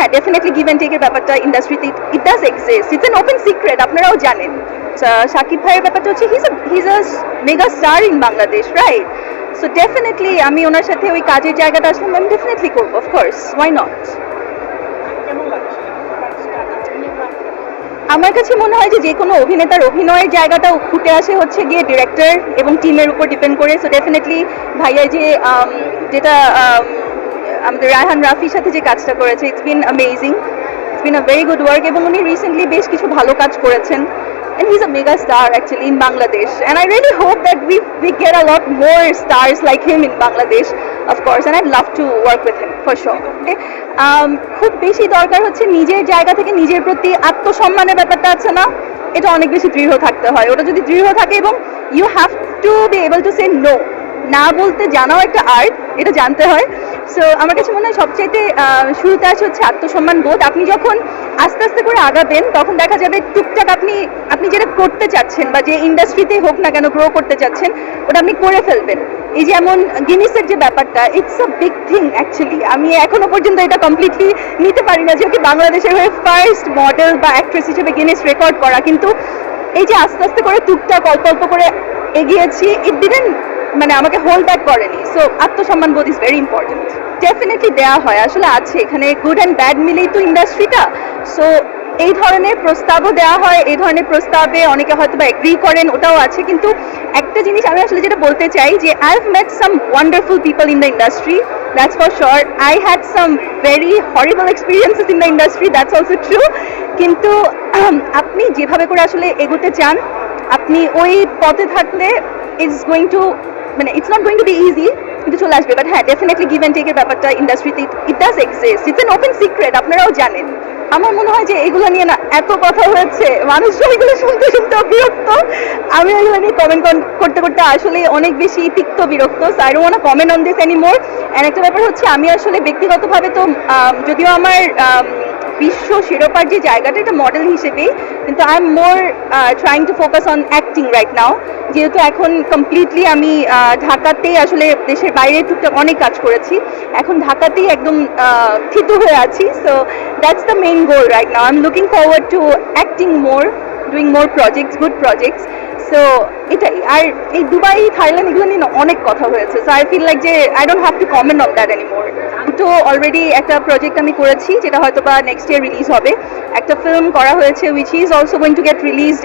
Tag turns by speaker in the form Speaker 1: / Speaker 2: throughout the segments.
Speaker 1: হ্যাঁ definitely give and টেকের ব্যাপারটা ইন্ডাস্ট্রিতে it does exist it's an open secret আপনারাও জানেন। শাকিব ভাইয়ের ব্যাপারটা হচ্ছে his his a mega star in Bangladesh right so definitely আমি ওনার সাথে ওই কাজের জায়গাটা আসলে আমি ডেফিনেটলি করব অফকোর্স ওয়াই নট আমার কাছে মনে হয় যে যে কোনো অভিনেতার অভিনয়ের জায়গাটা ফুটে আসে হচ্ছে গিয়ে ডিরেক্টর এবং টিমের উপর ডিপেন্ড করে। সো ডেফিনেটলি ভাইয়া যে যেটা আমাদের রায়হান রাফির সাথে যে কাজটা করেছে it's been amazing it's been a very good work এবং উনি রিসেন্টলি বেশ কিছু ভালো কাজ করেছেন। And he's a mega star actually in Bangladesh. And I really hope that we we get a lot more in Bangladesh of course and I'd love to work with him for sure okay? Um, খুব বেশি দরকার হচ্ছে নিজের জায়গা থেকে নিজের প্রতি আত্মসম্মানের ব্যাপারটা আছে না? এটা অনেক বেশি দৃঢ় থাকতে হয়। ওটা যদি দৃঢ় থাকে এবং you have to be able to say no না বলতে জানাও একটা আর্ট এটা জানতে হয়। সো আমার কাছে মনে হয় সবচাইতে শুরুতে আসে হচ্ছে আত্মসম্মান বোধ। আপনি যখন আস্তে আস্তে করে আগাবেন, তখন দেখা যাবে টুকটাক আপনি আপনি যেটা করতে চাচ্ছেন বা যে ইন্ডাস্ট্রিতে হোক না কেন গ্রো করতে চাচ্ছেন, ওটা আপনি করে ফেলবেন। এই যেমন গিনিসের যে ব্যাপারটা it's a big thing actually আমি এখনও পর্যন্ত এটা কমপ্লিটলি নিতে পারি না, যে ওকে বাংলাদেশের হয়ে ফার্স্ট মডেল বা অ্যাক্ট্রেস হিসেবে গিনিস রেকর্ড করা। কিন্তু এই যে আস্তে আস্তে করে টুকটাক, অল্প অল্প করে এগিয়েছি ইট ডিডেন্ট মানে আমাকে হোল্ড ব্যাক করেনি। সো আত্মসম্মান বোধ ইজ ভেরি ইম্পর্টেন্ট ডেফিনেটলি দেওয়া হয়, আসলে আছে। এখানে গুড অ্যান্ড ব্যাড মিলেই তো ইন্ডাস্ট্রিটা সো এই ধরনের প্রস্তাবও দেওয়া হয়, এই ধরনের প্রস্তাবে অনেকে হয়তো বা এগ্রি করেন, ওটাও আছে। কিন্তু একটা জিনিস আমি আসলে যেটা বলতে চাই যে I have met some wonderful people in the industry that's for sure I had some very horrible experiences in the industry that's also true কিন্তু আপনি যেভাবে করে আসলে এগোতে চান, আপনি ওই পথে থাকলে ইটস গোয়িং টু মানে it's not going to be easy কিন্তু চলে আসবে। বাট হ্যাঁ ডেফিনেটলি গিভ অ্যান্ড টেকের ব্যাপারটা ইন্ডাস্ট্রিতে it does exist it's an open secret আপনারাও জানেন। আমার মনে হয় যে এগুলো নিয়ে না এত কথা হয়েছে মানুষ এগুলো শুনতে শুনতে বিরক্ত। আমি এগুলো নিয়ে কমেন্ট করতে করতে আসলে অনেক বেশি তিক্ত বিরক্ত। So I don't comment on this any more and একটা ব্যাপার হচ্ছে, আমি আসলে ব্যক্তিগতভাবে তো যদিও আমার বিশ্ব শিরোপার যে জায়গাটা, এটা মডেল হিসেবেই। কিন্তু I am more trying to focus on acting right now যেহেতু এখন কমপ্লিটলি আমি ঢাকাতেই আসলে দেশের বাইরে টুকটাক অনেক কাজ করেছি। এখন ঢাকাতেই একদম থিতু হয়ে আছি। So that's the main goal right now I am looking forward to acting more doing more projects good projects so এটাই। আর এই দুবাই, থাইল্যান্ড এগুলো নিয়ে অনেক কথা হয়েছে। সো আই ফিল লাইক যে I don't have to comment on that anymore তো অলরেডি একটা প্রজেক্ট আমি করেছি, যেটা হয়তো বা নেক্সট ইয়ার রিলিজ হবে। একটা ফিল্ম করা হয়েছে which is also going to get release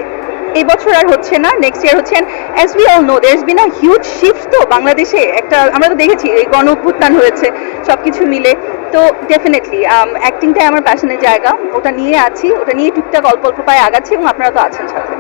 Speaker 1: এই বছর আর হচ্ছে না নেক্সট ইয়ার হচ্ছেন as we all know there been a huge shift তো বাংলাদেশে। একটা, আমরা তো দেখেছি, এই গণ অভ্যুত্থান হয়েছে সব কিছু মিলে। তো ডেফিনেটলি অ্যাক্টিংটাই আমার প্যাশনের জায়গা। ওটা নিয়ে আছি, ওটা নিয়ে টুকটাক অল্প অল্প পায়ে আগাচ্ছি এবং আপনারা তো আছেন সাথে।